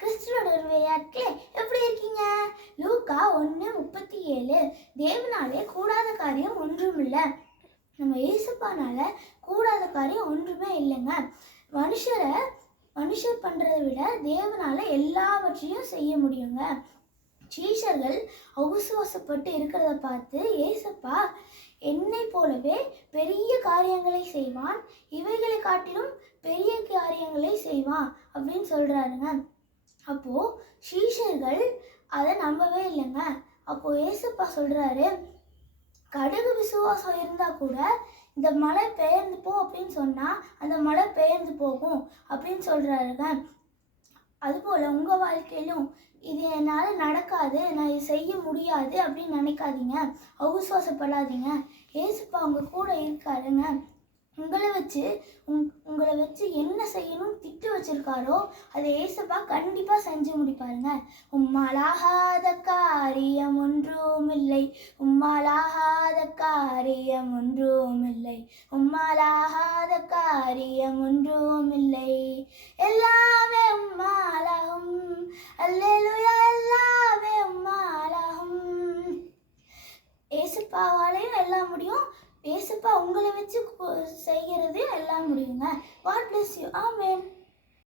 கிறிஸ்துவோட விளையாட்டு எப்படி இருக்கீங்க? லூக்கா 1:37 தேவனாலே கூடாத காரியம் ஒன்றுமில்லை. நம்ம ஏசப்பானால கூடாத காரியம் ஒன்றுமே இல்லைங்க. மனுஷர் பண்ணுறதை விட தேவனால எல்லாவற்றையும் செய்ய முடியுங்க. சீஷர்கள் அவிசுவாசப்பட்டு இருக்கிறத பார்த்து ஏசப்பா என்னை போலவே பெரிய காரியங்களை செய்வான், இவைகளை காட்டிலும் பெரிய காரியங்களை செய்வான் அப்படின்னு சொல்றாருங்க. அப்போ சீஷர்கள் அதை நம்பவே இல்லைங்க. அப்போ ஏசப்பா சொல்றாரு, கடுகு விசுவாசம் இருந்தா கூட இந்த மழை பெயர்ந்து போ அப்படின்னு சொன்னா அந்த மழை பெயர்ந்து போகும் அப்படின்னு சொல்றாருங்க. அதுபோல் உங்கள் வாழ்க்கையிலும் இது என்னால் நடக்காது, நான் இது செய்ய முடியாது அப்படின்னு நினைக்காதீங்க, அவிசுவாசப்படாதீங்க. ஏசப்பா உங்கள் கூட இருக்காருங்க. உங்களை வச்சு என்ன செய்யணும் திட்டு வச்சிருக்காரோ அதை ஏசப்பா கண்டிப்பாக செஞ்சு முடிப்பாருங்க. உம்மாலாகாத காரியம் ஒன்றுமில்லை, உம்மாலாகாத காரியம் ஒன்றுமில்லை, உம்மாலாகாத காரியம் ஒன்றுமில்லை, எல்லாமே உம்மாலாகும், அல்லேலூயா, எல்லாமே உம்மாலாகும். ஏசப்பாவாலையும் எல்லாம் முடியும். ஏசப்பா உங்களை வச்சு செய்கிறது எல்லாம் முடியுங்க. God bless you. Amen.